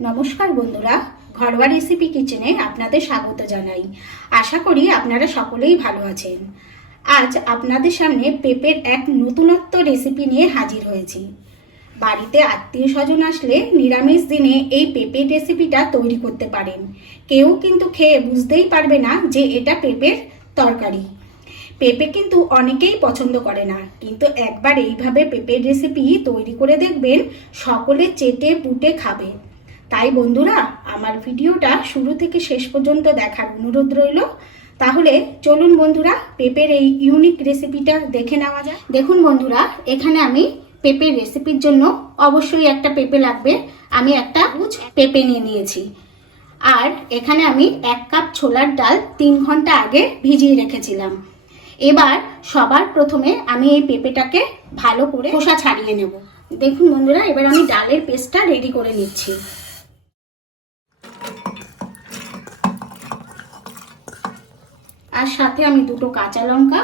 নমস্কার বন্ধুরা, ঘরোয়া রেসিপি কিচেনে আপনাদের স্বাগত জানাই। আশা করি আপনারা সকলেই ভালো আছেন। আজ আপনাদের সামনে পেঁপের এক নতুনত্ব রেসিপি নিয়ে হাজির হয়েছি। বাড়িতে আত্মীয় স্বজন আসলে নিরামিষ দিনে এই পেঁপের রেসিপিটা তৈরি করতে পারেন। কেউ কিন্তু খেয়ে বুঝতেই পারবে না যে এটা পেঁপের তরকারি। পেঁপে কিন্তু অনেকেই পছন্দ করে না, কিন্তু একবার এইভাবে পেঁপের রেসিপি তৈরি করে দেখবেন সকলে চেটে পুটে খাবে। তাই বন্ধুরা, আমার ভিডিওটা শুরু থেকে শেষ পর্যন্ত দেখার অনুরোধ রইল। তাহলে চলুন বন্ধুরা, পেঁপের এই ইউনিক রেসিপিটা দেখে নেওয়া যায় দেখুন বন্ধুরা, এখানে আমি পেঁপের রেসিপির জন্য অবশ্যই একটা পেঁপে লাগবে। আমি একটা উচ পেঁপে নিয়ে নিয়েছি। আর এখানে আমি এক কাপ ছোলার ডাল তিন ঘণ্টা আগে ভিজিয়ে রেখেছিলাম। এবার সবার প্রথমে আমি এই পেঁপেটাকে ভালো করে খোসা ছাড়িয়ে নেব। দেখুন বন্ধুরা, এবার আমি ডালের পেস্টটা রেডি করে নিচ্ছি। আর সাথে আমি দুটো কাঁচা লঙ্কা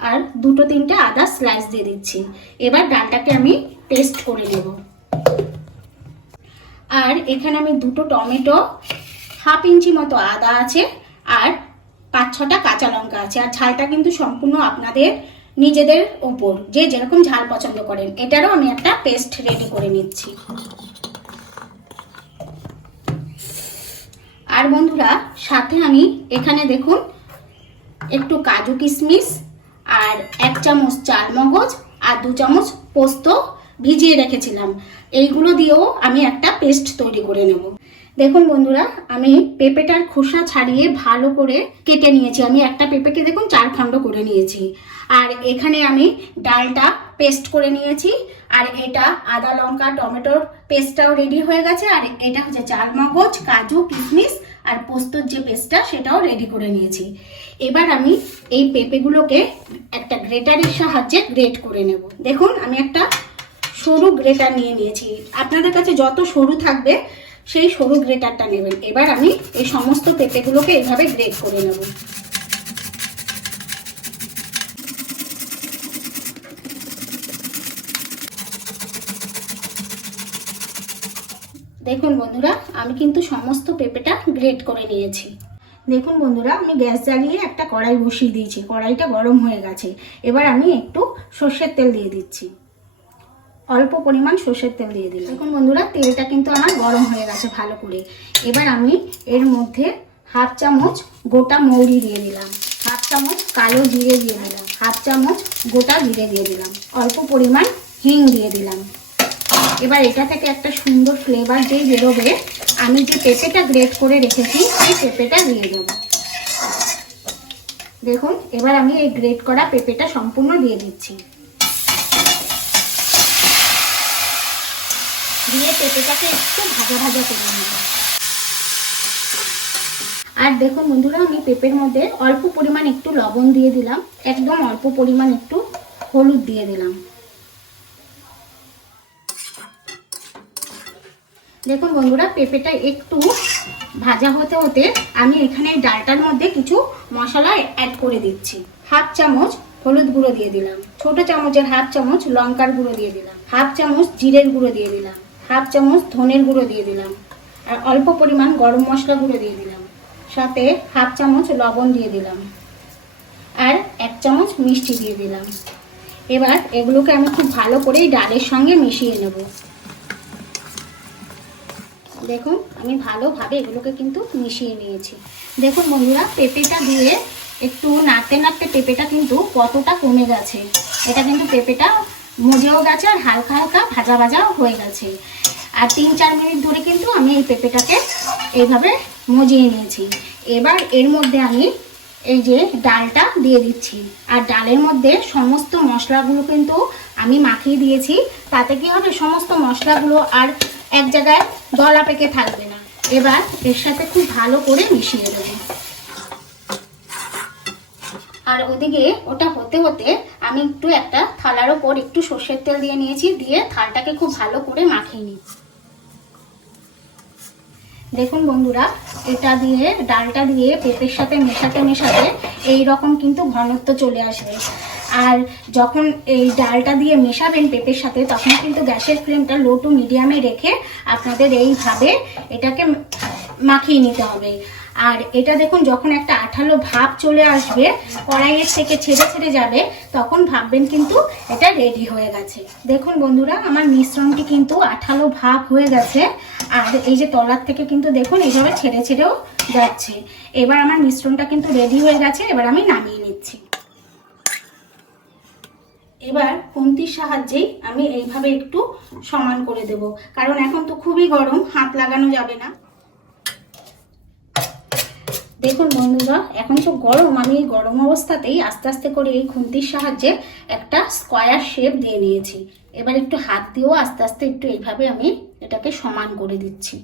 আর দুটো তিনটে আদা স্লাইস দিয়ে দিচ্ছি। এবার ডালটাকে আমি টেস্ট করে নেব। আর এখানে আমি দুটো টমেটো, হাফ ইঞ্চি মতো আদা আছে আর পাঁচ ছটা কাঁচা লঙ্কা আছে। আর ঝালটা কিন্তু সম্পূর্ণ আপনাদের নিজেদের ওপর। যে যেরকম ঝাল পছন্দ করেন, এটারও আমি একটা পেস্ট রেডি করে নিচ্ছি। আর বন্ধুরা, সাথে আমি এখানে দেখুন একটু কাজু কিশমিশ আর এক চামচ চাল মগজ আর দু চামচ পোস্ত ভিজিয়ে রেখেছিলাম। এইগুলো দিয়েও আমি একটা পেস্ট তৈরি করে নেব। দেখুন বন্ধুরা, আমি পেঁপেটার খোসা ছাড়িয়ে ভালো করে কেটে নিয়েছি। আমি একটা পেঁপেকে দেখুন চার খণ্ড করে নিয়েছি। আর এখানে আমি ডালটা পেস্ট করে নিয়েছি। আর এটা আদা লঙ্কা, টমেটোর পেস্টটাও রেডি হয়ে গেছে। আর এটা হচ্ছে চাল মগজ কাজু, কিশমিশ আর পোস্তর যে পেস্টটা সেটাও রেডি করে নিয়েছি। এবার আমি এই পেঁপেগুলোকে একটা গ্রেটারের সাহায্যে গ্রেট করে নেব। দেখুন, আমি একটা সরু গ্রেটার নিয়ে নিয়েছি। আপনাদের কাছে যত সরু থাকবে, সেই সরু গ্রেটারটা নেবেন। এবার আমি এই সমস্ত পেঁপেগুলোকে এইভাবে গ্রেট করে নেব। দেখুন বন্ধুরা, আমি কিন্তু সমস্ত পেঁপেটা গ্রেট করে নিয়েছি। দেখুন বন্ধুরা, আমি গ্যাস জ্বালিয়ে একটা কড়াই বসিয়ে দিয়েছি। কড়াইটা গরম হয়ে গেছে। এবার আমি একটু সর্ষের তেল দিয়ে দিচ্ছি। অল্প পরিমাণ সর্ষের তেল দিয়ে দিলাম। দেখুন বন্ধুরা, তেলটা কিন্তু আমার গরম হয়ে গেছে ভালো করে। এবার আমি এর মধ্যে হাফ চামচ গোটা মৌরি দিয়ে দিলাম। হাফ চামচ কালো জিরে দিয়ে দিলাম। হাফ চামচ গোটা জিরে দিয়ে দিলাম। অল্প পরিমাণ হিং দিয়ে দিলাম। এবার এটা থেকে একটা সুন্দর ফ্লেভার যেই বেরোবে, আমি যে পেঁপেটা গ্রেট করে রেখেছি, সেই পেঁপেটা দিয়ে দেব। দেখুন, এবার আমি এই গ্রেট করা পেঁপেটা সম্পূর্ণ দিয়ে দিচ্ছি। দিয়ে পেঁপেটাকে একটু ভাজা ভাজা করে নেব। আর দেখুন বন্ধুরা, আমি পেঁপের মধ্যে অল্প পরিমাণ একটু লবণ দিয়ে দিলাম, একদম অল্প পরিমাণ একটু হলুদ দিয়ে দিলাম। দেখুন বন্ধুরা, পেঁপেটা একটু ভাজা হতে হতে আমি এখানে ডালটার মধ্যে কিছু মশলা অ্যাড করে দিচ্ছি। হাফ চামচ হলুদ গুঁড়ো দিয়ে দিলাম, ছোট চামচের হাফ চামচ লঙ্কার গুঁড়ো দিয়ে দিলাম, হাফ চামচ জিরের গুঁড়ো দিয়ে দিলাম, হাফ চামচ ধনের গুঁড়ো দিয়ে দিলাম, আর অল্প পরিমাণ গরম মশলা গুঁড়ো দিয়ে দিলাম, সাথে হাফ চামচ লবণ দিয়ে দিলাম, আর এক চামচ মিষ্টি দিয়ে দিলাম। এবার এগুলোকে আমি খুব ভালো করে এই ডালের সঙ্গে মিশিয়ে নেব। দেখুন, আমি ভালোভাবে এগুলোকে কিন্তু মিশিয়ে নিয়েছি। দেখুন বন্ধুরা, পেঁপেটা দিয়ে একটু নাড়তে নাড়তে পেঁপেটা কিন্তু কতটা কমে গেছে। এটা কিন্তু পেঁপেটা মজেও গেছে আর হালকা হালকা ভাজা ভাজাও হয়ে গেছে। আর তিন চার মিনিট ধরে কিন্তু আমি এই পেঁপেটাকে এইভাবে মজিয়ে নিয়েছি। এবার এর মধ্যে আমি এই যে ডালটা দিয়ে দিচ্ছি। আর ডালের মধ্যে সমস্ত মশলাগুলো কিন্তু আমি মাখিয়ে দিয়েছি। তাতে কি হবে? সমস্ত মশলাগুলো আর এক জায়গায় গলা পেকে থাকবে না। এবার এর সাথে খুব ভালো করে মিশিয়ে দেব। আর ওদিকে ওটা হতে হতে আমি একটু একটা থালার ওপর একটু সর্ষের তেল দিয়ে নিয়েছি, দিয়ে থালটাকে খুব ভালো করে মাখিয়ে নিই দেখুন বন্ধুরা, এটা দিয়ে, ডালটা দিয়ে পেঁপের সাথে মেশাতে মেশাতে এই রকম কিন্তু ঘনত্ব চলে আসবে। আর যখন এই ডালটা দিয়ে মেশাবেন পেঁপের সাথে, তখন কিন্তু গ্যাসের ফ্লেমটা লো টু মিডিয়ামে রেখে আপনাদের এইভাবে এটাকে মাখিয়ে নিতে হবে। আর এটা দেখুন, যখন একটা আঠালো ভাব চলে আসবে, কড়াইয়ের থেকে ছেড়ে ছেড়ে যাবে, তখন ভাববেন কিন্তু এটা রেডি হয়ে গেছে। দেখুন বন্ধুরা, আমার মিশ্রণটি কিন্তু আঠালো ভাব হয়ে গেছে, আর এই যে তলার থেকে কিন্তু দেখুন, এইভাবে ছেড়ে ছেড়েও যাচ্ছে। এবার আমার মিশ্রণটা কিন্তু রেডি হয়ে গেছে, এবার আমি নামিয়ে নিচ্ছি। এবার খুন্তির সাহায্যেই আমি এইভাবে একটু সমান করে দেব, কারণ এখন তো খুবই গরম, হাত লাগানো যাবে না। দেখুন বন্ধুরা, এখন তো গরম, আমি এই গরম অবস্থাতেই আস্তে আস্তে করে এই খুন্তির সাহায্যে একটা স্কোয়ার শেপ দিয়ে নিয়েছি। এবার একটু হাত দিয়েও আস্তে আস্তে একটু এইভাবে আমি এটাকে সমান করে দিচ্ছি।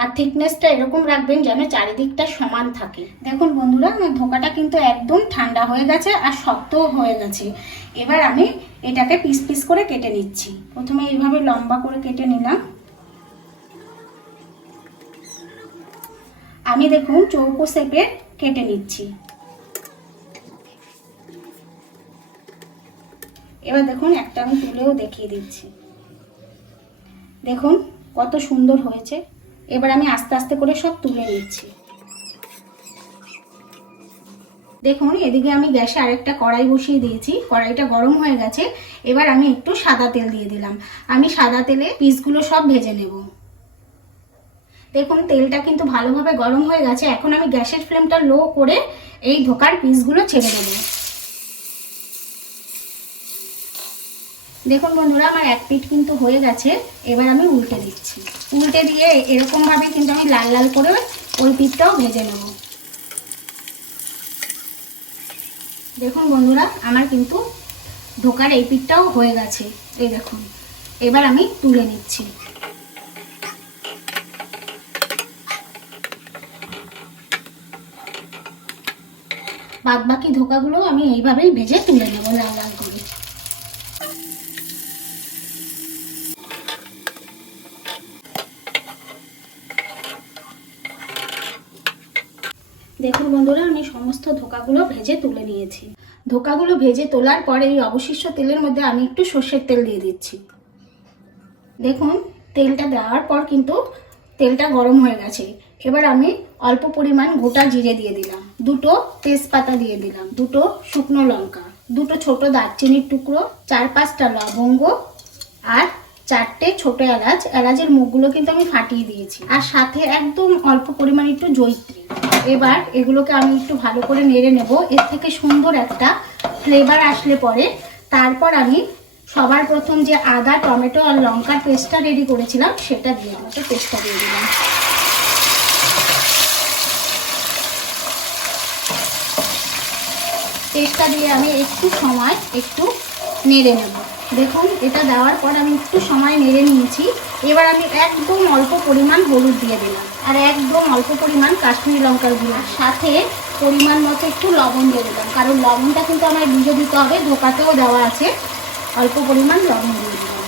আর থিকনেসটা এরকম রাখবেন যেন চারিদিকটা সমান থাকে। দেখুন বন্ধুরা, আমার ধোকাটা কিন্তু একদম ঠান্ডা হয়ে গেছে আর শক্তও হয়ে গেছে। এবার আমি এটাকে পিস পিস করে কেটে নিচ্ছি। প্রথমে এইভাবে লম্বা করে কেটে নিলাম। আমি দেখুন চৌকো শেপের কেটে নিচ্ছি। এবার দেখুন একটা আমি তুলেও দেখিয়ে দিচ্ছি। দেখুন কত সুন্দর হয়েছে। এবার আমি আস্তে আস্তে করে সব তুলে নিচ্ছি। দেখুন এদিকে আমি গ্যাসে আরেকটা কড়াই বসিয়ে দিয়েছি। কড়াইটা গরম হয়ে গেছে। এবার আমি একটু সাদা তেল দিয়ে দিলাম। আমি সাদা তেলে পিসগুলো সব ভেজে নেব। দেখুন, তেলটা কিন্তু ভালোভাবে গরম হয়ে গেছে। এখন আমি গ্যাসের ফ্লেমটা লো করে এই ধোকার পিসগুলো ছেড়ে দেবো। দেখুন বন্ধুরা, আমার এক পিঠ কিন্তু হয়ে গেছে। এবার আমি উল্টে দিচ্ছি। উল্টে দিয়ে এরকম ভাবে কিন্তু আমি লাল লাল করে ওই পিঠটাও ভেজে নেব। দেখুন বন্ধুরা, আমার কিন্তু ধোকার এই পিঠটাও হয়ে গেছে। এই দেখুন, এবার আমি তুলে নিচ্ছি। বাদ বাকি ধোকাগুলো আমি এইভাবেই ভেজে তুলে নেব লাল লাল করে। দেখুন বন্ধুরা, আমি সমস্ত ধোকাগুলো ভেজে তুলে নিয়েছি। ধোকাগুলো ভেজে তোলার পরে এই অবশিষ্ট তেলের মধ্যে আমি একটু সর্ষের তেল দিয়ে দিচ্ছি। দেখুন, তেলটা দেওয়ার পর কিন্তু তেলটা গরম হয়ে গেছে। এবার আমি অল্প পরিমাণ গোটা জিরে দিয়ে দিলাম। দুটো তেজপাতা দিয়ে দিলাম, দুটো শুকনো লঙ্কা, দুটো ছোট দারচিনির টুকরো, চার পাঁচটা লবঙ্গ আর চারটে ছোট এলাচ। এলাচের মুখগুলো কিন্তু আমি ফাটিয়ে দিয়েছি। আর সাথে একদম অল্প পরিমাণ একটু জৈত্রী এবার এগুলোকে আমি একটু ভালো করে নেড়ে নেব। এর থেকে সুন্দর একটা ফ্লেভার আসলে পরে। তারপর আমি সবার প্রথম যে আদা, টমেটো আর লঙ্কার পেস্টটা রেডি করেছিলাম, সেটা দিয়ে তো পেস্টটা দিয়ে দিলাম। পেস্টটা দিয়ে আমি একটু সময় একটু নেড়ে নেব। দেখুন, এটা দেওয়ার পর আমি একটু সময় নেড়ে নিয়েছি। এবার আমি একদম অল্প পরিমাণ হলুদ দিয়ে দিলাম। আর একদম অল্প পরিমাণ কাশ্মীরি লঙ্কার গুঁড়ো। সাথে পরিমাণ মতো একটু লবণ দিয়ে দিলাম। কারণ লবণটা কিন্তু আমার ভিজে দিতে হবে, ধোকাতেও দেওয়া আছে। অল্প পরিমাণ লবণ দিয়ে দিলাম।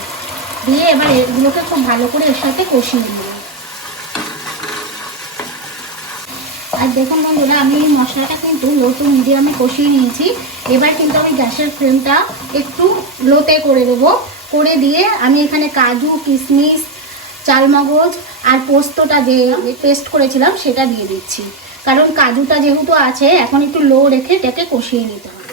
দিয়ে এবার এগুলোকে খুব ভালো করে এর সাথে কষিয়ে নেব আর দেখুন বন্ধুরা, আমি এই মশলাটা কিন্তু লো টু মিডিয়ামে কষিয়ে নিয়েছি। এবার কিন্তু আমি গ্যাসের ফ্লেমটা একটু লোতে করে দেবো। করে দিয়ে আমি এখানে কাজু, কিশমিশ, চালমগজ আর পোস্তটা যে পেস্ট করেছিলাম, সেটা দিয়ে দিচ্ছি। কারণ কাজুটা যেহেতু আছে, এখন একটু লো রেখে এটাকে কষিয়ে নিতে হবে।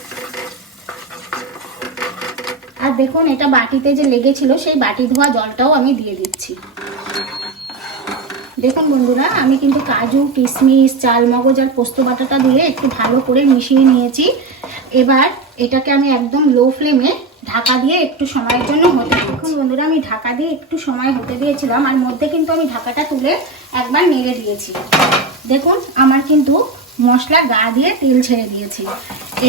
আর দেখুন, এটা বাটিতে যে লেগেছিল, সেই বাটি ধোয়া জলটাও আমি দিয়ে দিচ্ছি। দেখুন বন্ধুরা, আমি কিন্তু কাজু, কিশমিশ, চাল, মগজ আর পোস্ত বাটাটা দিয়ে একটু ভালো করে মিশিয়ে নিয়েছি। এবার এটাকে আমি একদম লো ফ্লেমে ঢাকা দিয়ে একটু সময়ের জন্য হতে দেখুন বন্ধুরা, আমি ঢাকা দিয়ে একটু সময় হতে দিয়েছিলাম, আর মধ্যে কিন্তু আমি ঢাকাটা তুলে একবার নেড়ে দিয়েছি। দেখুন, আমার কিন্তু মশলা গা দিয়ে তেল ছেড়ে দিয়েছি।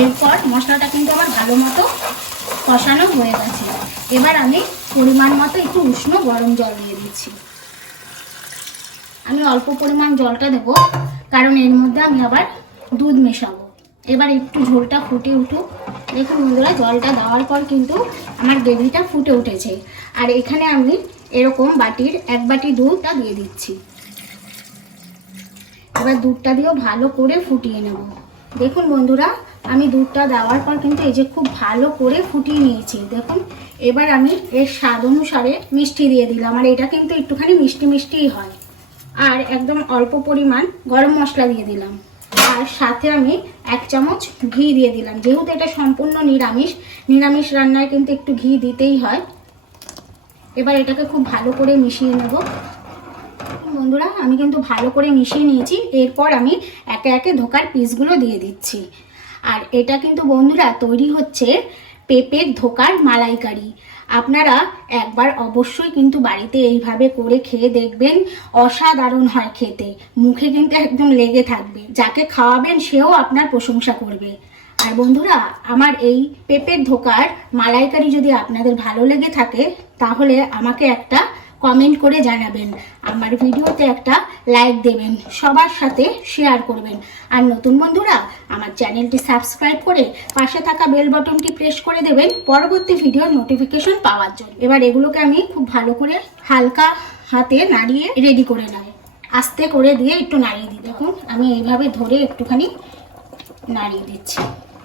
এরপর মশলাটা কিন্তু আমার ভালো মতো কষানো হয়ে গেছে। এবার আমি পরিমাণ মতো একটু উষ্ণ গরম জল দিয়ে দিচ্ছি। আমি অল্প পরিমাণ জলটা দেবো, কারণ এর মধ্যে আমি আবার দুধ মেশাবো। এবার একটু ঝোলটা ফুটে উঠুক। দেখুন বন্ধুরা, জলটা দেওয়ার পর কিন্তু আমার গ্রেভিটা ফুটে উঠেছে। আর এখানে আমি এরকম বাটির, এক বাটি দুধটা দিয়ে দিচ্ছি। এবার দুধটা দিয়েও ভালো করে ফুটিয়ে নেব। দেখুন বন্ধুরা, আমি দুধটা দেওয়ার পর কিন্তু এই যে খুব ভালো করে ফুটিয়ে নিয়েছি। দেখুন, এবার আমি এর স্বাদ অনুসারে মিষ্টি দিয়ে দিলাম। আর এটা কিন্তু একটুখানি মিষ্টি মিষ্টিই হয়। আর একদম অল্প পরিমাণ গরম মশলা দিয়ে দিলাম। আর সাথে আমি এক চামচ ঘি দিয়ে দিলাম। যেহেতু এটা সম্পূর্ণ নিরামিষ নিরামিষ রান্নায় কিন্তু একটু ঘি দিতেই হয়। এবার এটাকে খুব ভালো করে মিশিয়ে নেব। বন্ধুরা, আমি কিন্তু ভালো করে মিশিয়ে নিয়েছি। এরপর আমি একে একে ধোকার পিসগুলো দিয়ে দিচ্ছি। আর এটা কিন্তু বন্ধুরা তৈরি হচ্ছে পেঁপের ধোকার মালাইকারি। আপনারা একবার অবশ্যই কিন্তু বাড়িতে এইভাবে করে খেয়ে দেখবেন, অসাধারণ হয় খেতে। মুখে কিন্তু একদম লেগে থাকবে। যাকে খাওয়াবেন সেও আপনার প্রশংসা করবে। আর বন্ধুরা, আমার এই পেঁপের ধোকার মালাইকারি যদি আপনাদের ভালো লেগে থাকে, তাহলে আমাকে একটা কমেন্ট করে জানাবেন। আমার ভিডিওতে একটা লাইক দেবেন, সবার সাথে শেয়ার করবেন। আর নতুন বন্ধুরা, আমার চ্যানেলটি সাবস্ক্রাইব করে পাশে থাকা বেল বটনটি প্রেস করে দেবেন পরবর্তী ভিডিওর নোটিফিকেশন পাওয়ার জন্য। এবার এগুলোকে আমি খুব ভালো করে হালকা হাতে নাড়িয়ে রেডি করে নেব। আস্তে করে দিয়ে একটু নাড়িয়ে দিই। দেখুন, আমি এইভাবে ধরে একটুখানি নাড়িয়ে দিচ্ছি।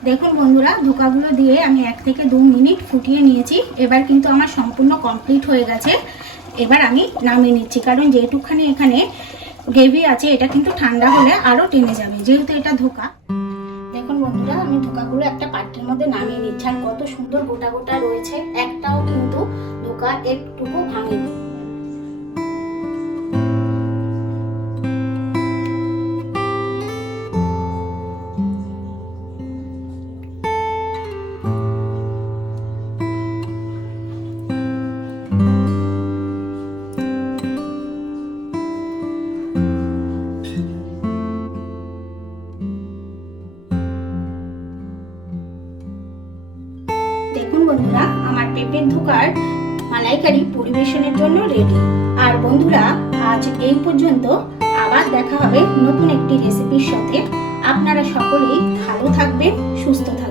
দেখুন বন্ধুরা, ধোকাগুলো দিয়ে আমি এক থেকে দু মিনিট ফুটিয়ে নিয়েছি। এবার কিন্তু আমার সম্পূর্ণ কমপ্লিট হয়ে গেছে। এবার আমি নামিয়ে নিচ্ছি, কারণ যেটুকখানি এখানে গ্রেভি আছে, এটা কিন্তু ঠান্ডা হলে আরও টেনে যাবে, যেহেতু এটা ধোকা। দেখুন বন্ধুরা, আমি ধোকাগুলো একটা পাত্রের মধ্যে নামিয়ে নিচ্ছি, আর কত সুন্দর গোটা গোটা রয়েছে, একটাও কিন্তু ধোকা একটুকু ভাঙেনি। পেঁপের ধোকার মালাইকারি পরিবেশনের জন্য রেডি আর বন্ধুরা, আজ এই পর্যন্ত আবার দেখা হবে নতুন একটি রেসিপির সাথে। আপনারা সকলেই ভালো থাকবেন, সুস্থ থাকবেন।